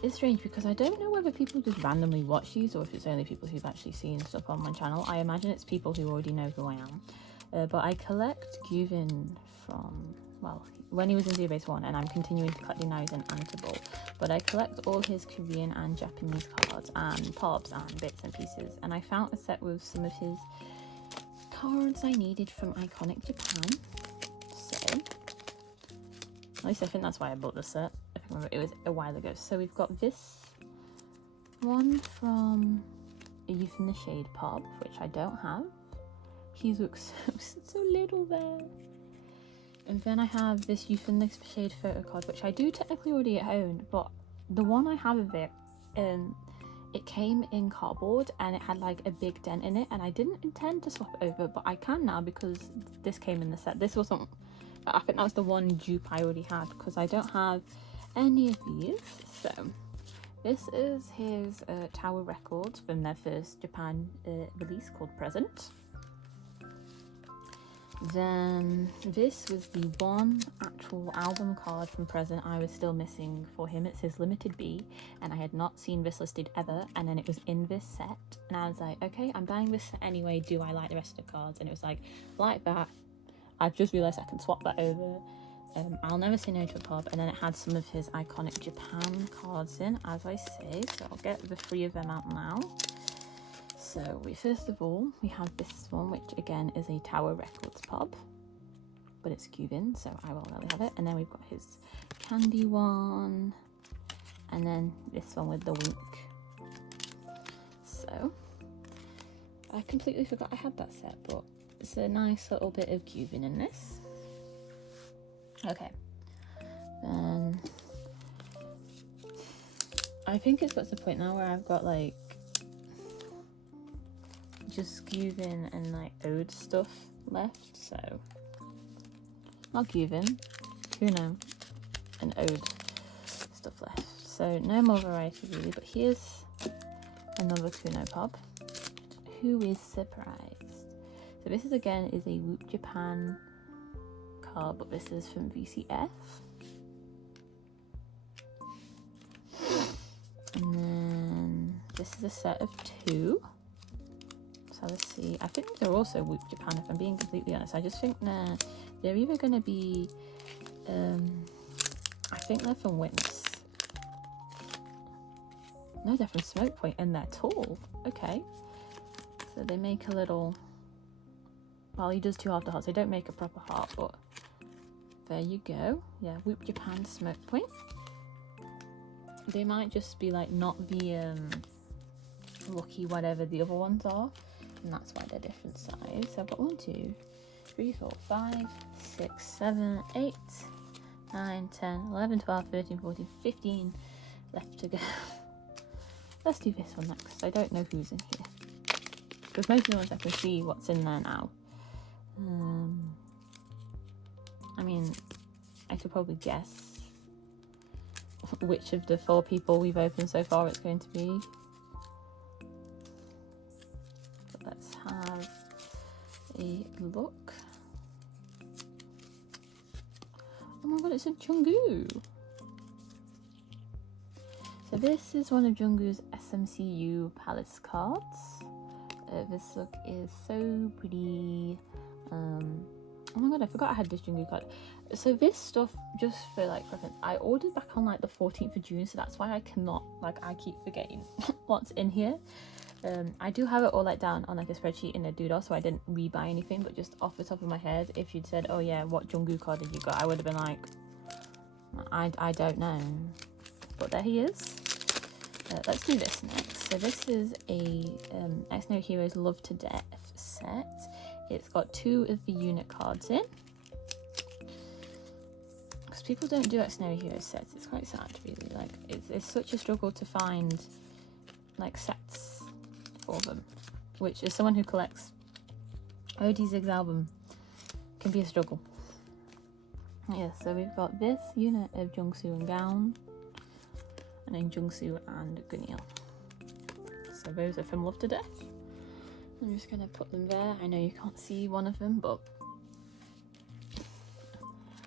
it's strange because I don't know whether people just randomly watch these or if it's only people who've actually seen stuff on my channel. I imagine it's people who already know who I am. But I collect Guvin from, well, when he was in Zero Base 1, and I'm continuing to collect him now he's in Antable. But I collect all his Korean and Japanese cards and pops and bits and pieces. And I found a set with some of his cards I needed from Iconic Japan. So, at least I think that's why I bought this set. I remember it was a while ago. So we've got this one from a Youth in the Shade pop, which I don't have. He looks so little there. And then I have this Youth in the Shade photo card, which I do technically already own, but the one I have of it, it came in cardboard and it had like a big dent in it, and I didn't intend to swap it over, but I can now because this came in the set. This wasn't, I think that was the one dupe I already had, because I don't have any of these. So this is his Tower Records from their first Japan release called Present. Then this was the one actual album card from Present I was still missing for him. It says Limited B, and I had not seen this listed ever, and then it was in this set, and I was like, okay, I'm buying this set anyway, do I like the rest of the cards? And it was like that, I've just realised I can swap that over. I'll never say no to a pop. And then it had some of his Iconic Japan cards in, as I say, so I'll get the 3 of them out now. So first of all, we have this one, which again is a Tower Records pub, but it's Guvin, so I will really have it. And then we've got his Candy one, and then this one with the wink. So I completely forgot I had that set, but it's a nice little bit of Guvin in this. Okay, then I think it's got to the point now where I've got like just Guvin and like Ode stuff left, so not Guvin, Kuno and Ode stuff left, so no more variety really. But here's another Kuno pop. Who is surprised? So this is again is a Whoop Japan card, but this is from VCF. And then this is a set of 2. So let's see. I think they're also Whoop Japan, if I'm being completely honest. I just think they're either going to be, I think they're from Wince. No, they're from Smoke Point, and they're tall. Okay. So they make a little, well, he does 2 after hearts. They don't make a proper heart, but there you go. Yeah, Whoop Japan Smoke Point. They might just be like not the Lucky whatever the other ones are, and that's why they're different size. So I've got 1, 2, 3, 4, 5, 6, 7, 8, 9, 10, 11, 12, 13, 14, 15 left to go. Let's do this one next. I don't know who's in here, because most of the ones I can see what's in there now. I mean, I could probably guess which of the 4 people we've opened so far it's going to be. But let's have a look. Oh my god, it's a Jungkook! So this is one of Jungkook's SMCU Palace cards. This look is so pretty. Oh my god, I forgot I had this Jungkook card. So this stuff, just for like reference, I ordered back on like the 14th of June, so that's why I cannot, like, I keep forgetting what's in here. I do have it all like down on like a spreadsheet in a doodle, so I didn't rebuy anything, but just off the top of my head, if you'd said, oh yeah, what Jungkook card did you got, I would have been like, I don't know. But there he is. Let's do this next. So this is a X No Heroes Love to Death set. It's got 2 of the unit cards in. Because people don't do X No Heroes sets. It's quite sad, really. Like, it's such a struggle to find like sets for them. Which, as someone who collects OD6 album, can be a struggle. Yeah, so we've got this unit of Jungsu and Gaon, and then Jungsu and Gunil. So those are from Love to Death. I'm just going to put them there. I know you can't see one of them, but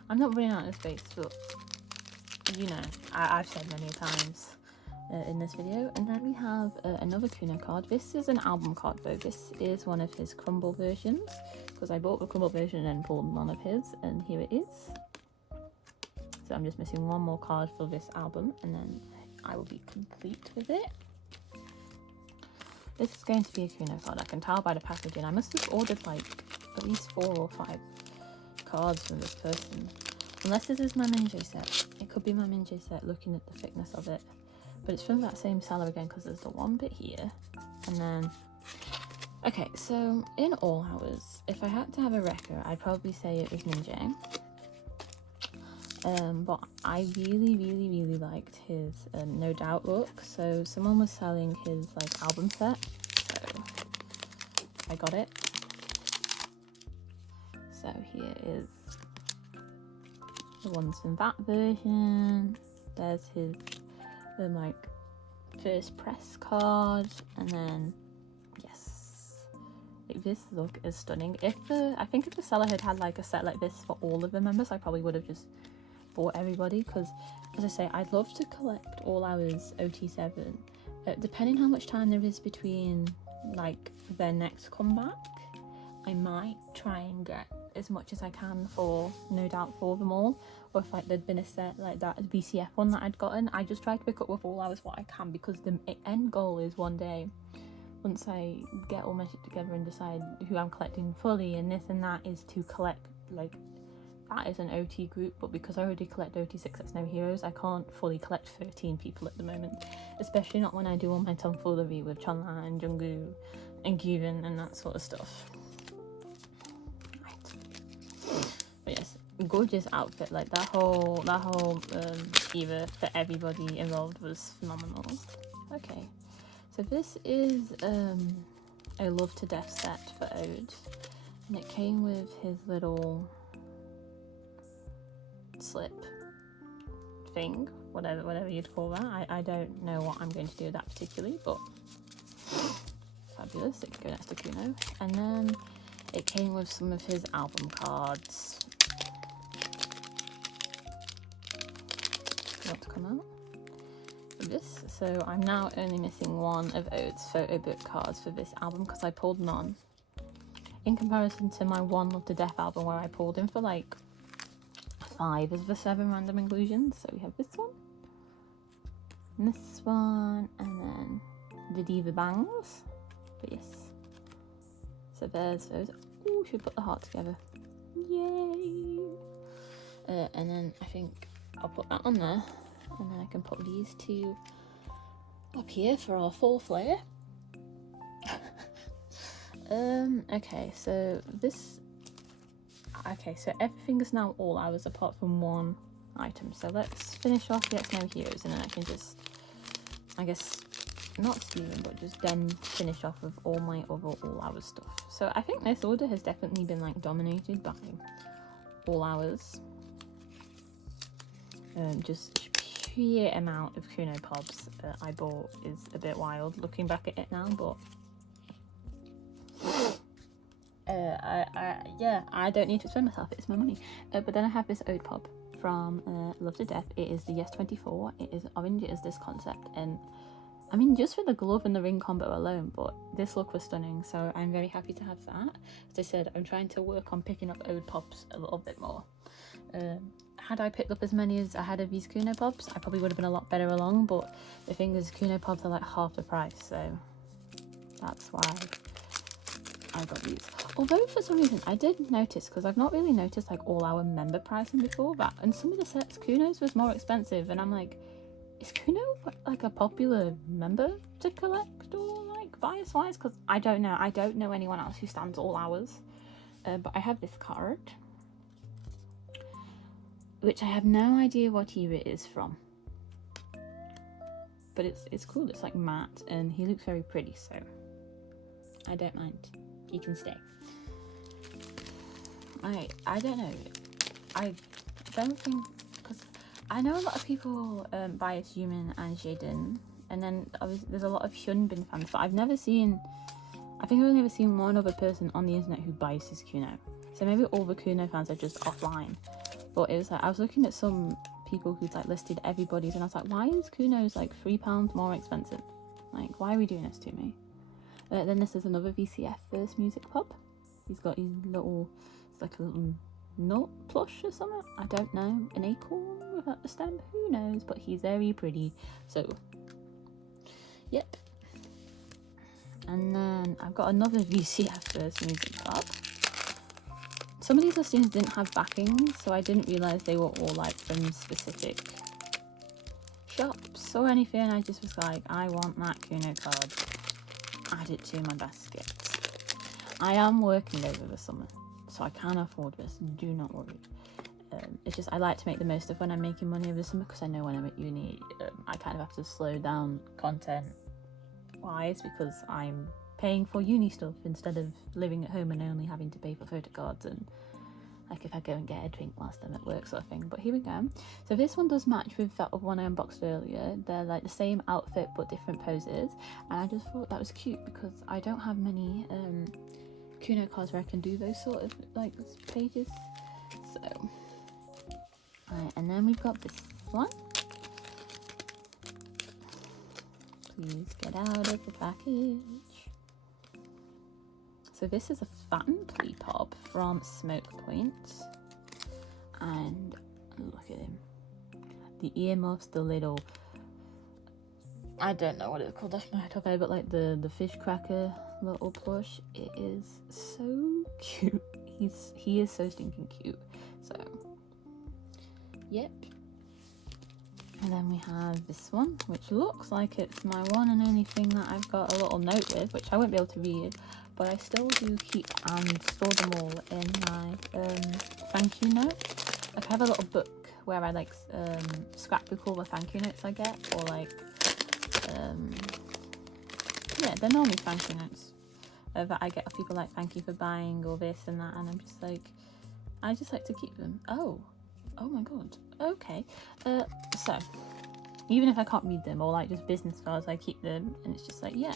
I'm not running out of space, but you know, I've said many times in this video. And then we have another Kuno card. This is an album card though. This is one of his Crumble versions, because I bought the Crumble version and then pulled one of his, and here it is. So I'm just missing one more card for this album, and then I will be complete with it. This is going to be a Kuno card. I can tell by the packaging. I must have ordered like at least 4 or 5 cards from this person. Unless this is my Minjay set. It could be my Minjay set, looking at the thickness of it. But it's from that same seller again, because there's the one bit here. And then... Okay, so in All Hours, if I had to have a record, I'd probably say it was Minjay. But I really liked his No Doubt look. So someone was selling his like album set, so I got it. So here is the ones in that version. There's his like first press card, and then yes, like, this look is stunning. I think if the seller had like a set like this for all of the members, I probably would have just bought everybody, because as I say, I'd love to collect All Hours OT7, depending how much time there is between like their next comeback. I might try and get as much as I can for No Doubt for them all, or if like there'd been a set like that BCF one that I'd gotten, I just try to pick up with All Hours what I can, because the end goal is one day, once I get all my shit together and decide who I'm collecting fully and this and that, is to collect like that is an OT group. But because I already collect OT6 X No Heroes, I can't fully collect 13 people at the moment, especially not when I do all my tomfoolery with Chunla and Jungkook and Gyun and that sort of stuff. Right. But yes, gorgeous outfit. Like that whole era for everybody involved was phenomenal. Okay, so this is a Love to Death set for Ode, and it came with his little slip thing, whatever you'd call that. I don't know what I'm going to do with that particularly, but fabulous. It can go next to Kuno. And then it came with some of his album cards. Want to come out for this. So I'm now only missing one of Ode's photo book cards for this album, because I pulled none, in comparison to my one Love to Death album, where I pulled in for like 5 of the 7 random inclusions. So we have this one, and this one, and then the Diva Bangs. But yes, so there's those. Oh, should put the heart together. Yay! And then I think I'll put that on there, and then I can put these 2 up here for our full flare. Okay, so this. Okay, so everything is now All Hours apart from one item. So let's finish off the X No Heroes, and then I can just, I guess, not steal them, but just then finish off with all my other All Hours stuff. So I think this order has definitely been like dominated by All Hours. Just sheer amount of Kuno Pobs I bought is a bit wild looking back at it now, but yeah, I don't need to spend myself, it's my money. But then I have this Ode Pop, from Love to Death. It is the Yes 24. It is orange. It is this concept, and I mean, just for the glove and the ring combo alone, but this look was stunning, so I'm very happy to have that. As I said, I'm trying to work on picking up oud pops a little bit more. Had I picked up as many as I had of these Kuno pops, I probably would have been a lot better along, but the thing is, Kuno pops are like half the price, so that's why I got these. Although for some reason I did notice, because I've not really noticed like all our member pricing before, that and some of the sets Kuno's was more expensive, and I'm like, is Kuno like a popular member to collect or like bias wise? Because I don't know anyone else who stands all hours. But I have this card, which I have no idea what era it is from, but it's cool. It's like matte and he looks very pretty, so I don't mind. He can stay. I don't know. I don't think, because I know a lot of people bias Yumin and Jaden, and then there's a lot of Hyunbin fans, but I've never seen, I think I've only ever seen one other person on the internet who biases Kuno. So maybe all the Kuno fans are just offline. But it was like, I was looking at some people who'd like listed everybody's, and I was like, why is Kuno's like £3 more expensive? Like, why are we doing this to me? Then this is another VCF first music pop. He's got his little, it's like a little nut plush or something. I don't know, an acorn without the stem, who knows? But he's very pretty. So, yep. And then I've got another VCF first music pop. Some of these listings didn't have backings, so I didn't realise they were all like from specific shops or anything. I just was like, I want that Kuno card. Add it to my basket. I am working over the summer, so I can afford this, do not worry. It's just I like to make the most of when I'm making money over the summer, because I know when I'm at uni I kind of have to slow down content wise, because I'm paying for uni stuff instead of living at home and only having to pay for photo cards and like if I go and get a drink whilst I'm at work sort of thing. But here we go. So this one does match with that one I unboxed earlier. They're like the same outfit but different poses, and I just thought that was cute because I don't have many Kuno cards where I can do those sort of like pages. So and then we've got this one. Please get out of the package. So this is a fan plea pop from Smoke Point, and look at him. The earmuffs, the little, I don't know what it's called off my top head, but like the fish cracker little plush. It is so cute. He is so stinking cute. So yep. And then we have this one, which looks like it's my one and only thing that I've got a little note with, which I won't be able to read, but I still do keep and store them all in my thank you note. Like I have a little book where I like scrapbook all the thank you notes I get, or like yeah, they're normally thank you notes that I get of people like thank you for buying or this and that, and I'm just like, I just like to keep them. Oh my god, okay. So even if I can't read them, or like just business cards, I keep them, and it's just like, yeah,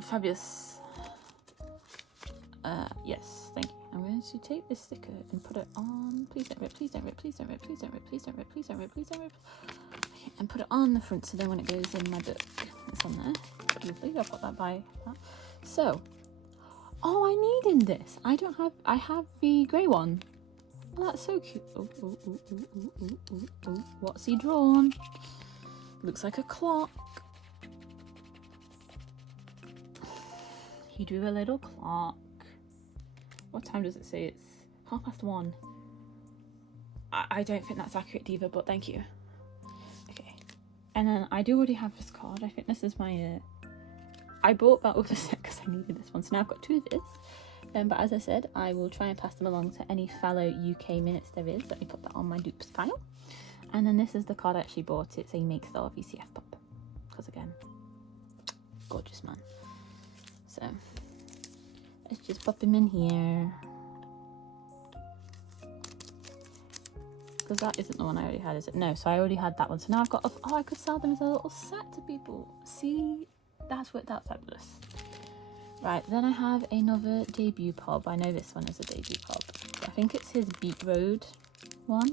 fabulous. Yes, thank you. I'm going to take this sticker and put it on. Please don't rip, please don't rip, please don't rip, please don't rip, please don't rip, please don't rip, please don't rip. Okay, and put it on the front, so then when it goes in my book, it's on there. Lovely, I'll put that by that. So, oh, I needed this. I have the grey one. Oh, that's so cute. Oh. What's he drawn? Looks like a clock. He drew a little clock. What time does it say? It's 1:30. I don't think that's accurate either, but thank you. Okay. And then I do already have this card. I think this is my... I bought that other set because I needed this one. So now I've got two of this. But as I said, I will try and pass them along to any fellow UK minutes there is. Let me put that on my dupes pile. And then this is the card I actually bought. It's a Makestar VCF pop. Because again, gorgeous man. So let's just pop him in here. Because that isn't the one I already had, is it? No, so I already had that one. So now I've got, oh, I could sell them as a little set to people. See, that's worked out fabulous. Right, then I have another debut pop. I know this one is a debut pop. think it's his Beat Road one.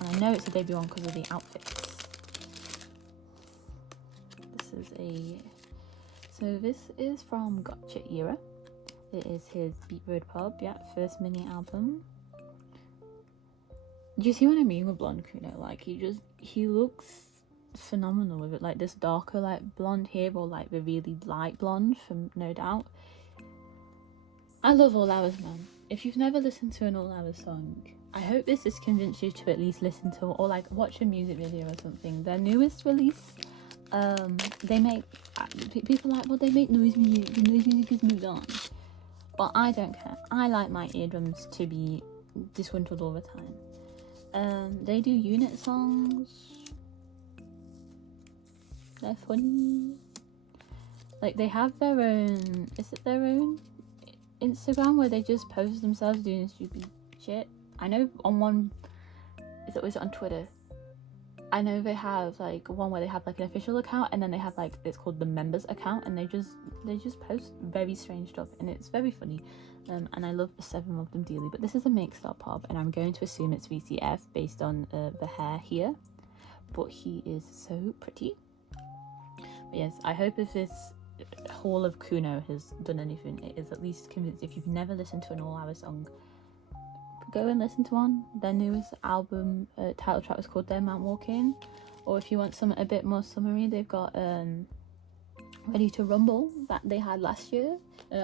And I know it's a debut one because of the outfits. This is from Gotcha Era. It is his Beat Road Pub, yeah, first mini album. Do you see what I mean with blonde Kuno? Like, he looks phenomenal with it, like this darker like blonde hair, or like the really light blonde from No Doubt. I love All Hours, man. If you've never listened to an All Hours song, I hope this has convinced you to at least listen to, or like watch a music video or something. Their newest release, they make, people are like, well, they make noise music, the noise music has moved on. But I don't care. I like my eardrums to be disgruntled all the time. They do unit songs. They're funny. Like, they have their own, is it their own Instagram where they just post themselves doing stupid shit? I know on one, is it on Twitter? I know they have like one where they have like an official account, and then they have like, it's called the members account, and they just post very strange stuff, and it's very funny. And I love the 7 of them dearly. But this is a Mercari pub, and I'm going to assume it's VCF based on the hair here, but he is so pretty. But yes, I hope if this haul of Kuno has done anything, it is at least convinced. If you've never listened to an All Hour song, go and listen to one. Their newest album title track was called Their Mount Walking. Or if you want something a bit more summery, they've got Ready to Rumble that they had last year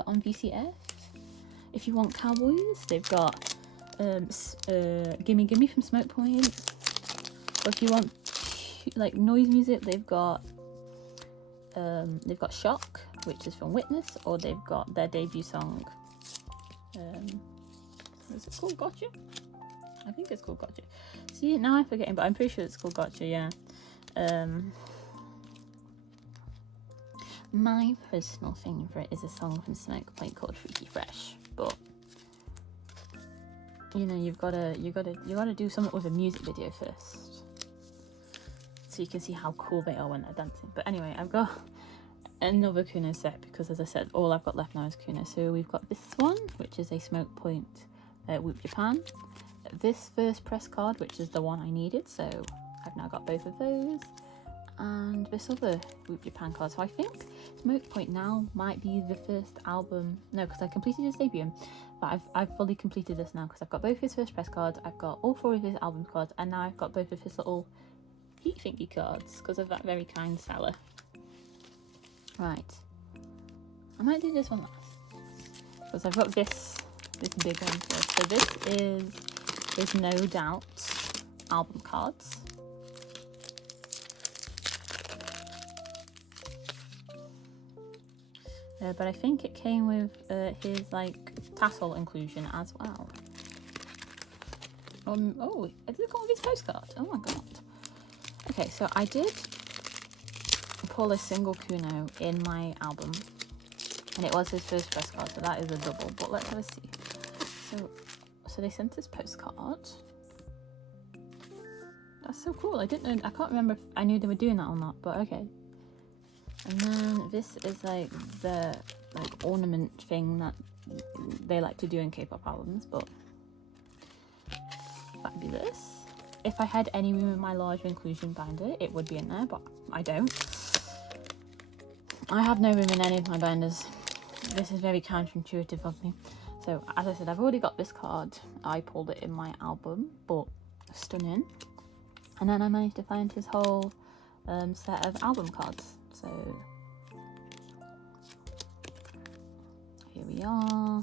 on VCF. If you want cowboys, they've got Gimme Gimme from Smoke Point. Or if you want like noise music, they've got Shock, which is from Witness, or they've got their debut song. Is it called Gotcha? I think it's called Gotcha. See, now I'm forgetting, but I'm pretty sure it's called Gotcha, yeah. My personal favourite is a song from Smoke Point called Freaky Fresh, but you know, you gotta do something with a music video first, so you can see how cool they are when they're dancing. But anyway, I've got another Kuno set, because as I said, all I've got left now is Kuno. So we've got this one, which is a Smoke Point Whoop Japan. This first press card, which is the one I needed, so I've now got both of those. And this other Whoop Japan card. So I think Smoke Point now might be the first album, no, because I completed his debut, but I've fully completed this now, because I've got both his first press cards, I've got all 4 of his album cards, and now I've got both of his little heat thingy cards because of that very kind seller. Right, I might do this one last, because I've got this big one first. So this is his No Doubt album cards. But I think it came with his like tassel inclusion as well. Oh, did it come with his postcard? Oh my god. Okay, so I did pull a single Kuno in my album, and it was his first press card, so that is a double. But let's have a see. So they sent this postcard. That's so cool. I didn't know. I can't remember if I knew they were doing that or not, but okay. And then this is like the ornament thing that they like to do in K-pop albums, but fabulous. If I had any room in my large inclusion binder, it would be in there, but I don't. I have no room in any of my binders. This is very counterintuitive of me. So as I said, I've already got this card. I pulled it in my album, but stunning. And then I managed to find his whole set of album cards. So here we are.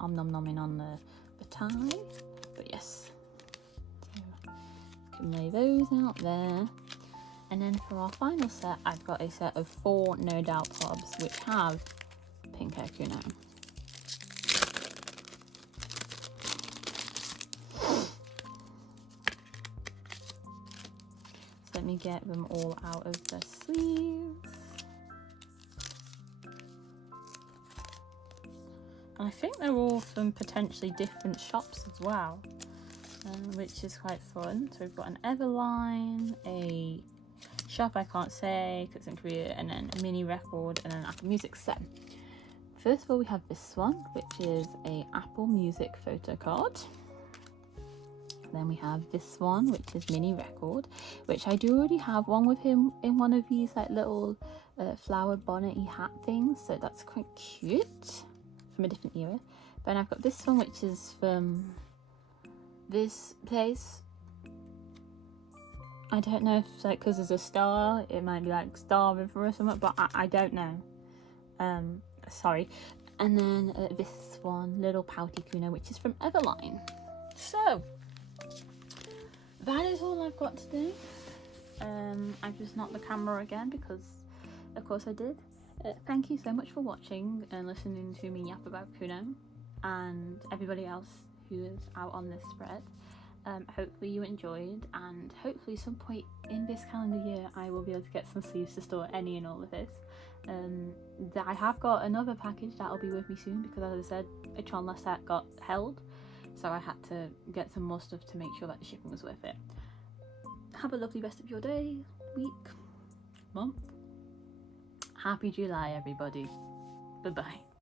I'm nom-nomming on the tie, but yes. So can lay those out there. And then for our final set, I've got a set of 4 No Doubt pubs, which have pink hair Kuno. Let me get them all out of the sleeves. And I think they're all from potentially different shops as well, which is quite fun. So we've got an Everline, a shop I can't say because it's in Korea, and then a mini record, and then Apple Music set. First of all, we have this one, which is a Apple Music photo card. Then we have this one, which is mini record, which I do already have one with him in one of these like little flower bonnet-y hat things, so that's quite cute, from a different era. Then I've got this one, which is from this place. I don't know if it's like because there's a star, it might be like Star River or something, but I don't know. Sorry. And then this one, little pouty Kuno, which is from Everline. So that is all I've got to do. I've just knocked the camera again because of course I did. Thank you so much for watching and listening to me yap about Kuno and everybody else who is out on this spread. Hopefully you enjoyed, and hopefully some point in this calendar year I will be able to get some sleeves to store any and all of this. I have got another package that'll be with me soon because, as I said, a Chonla set got held, so I had to get some more stuff to make sure that the shipping was worth it. Have a lovely rest of your day, week, month. Happy July, everybody. Bye bye.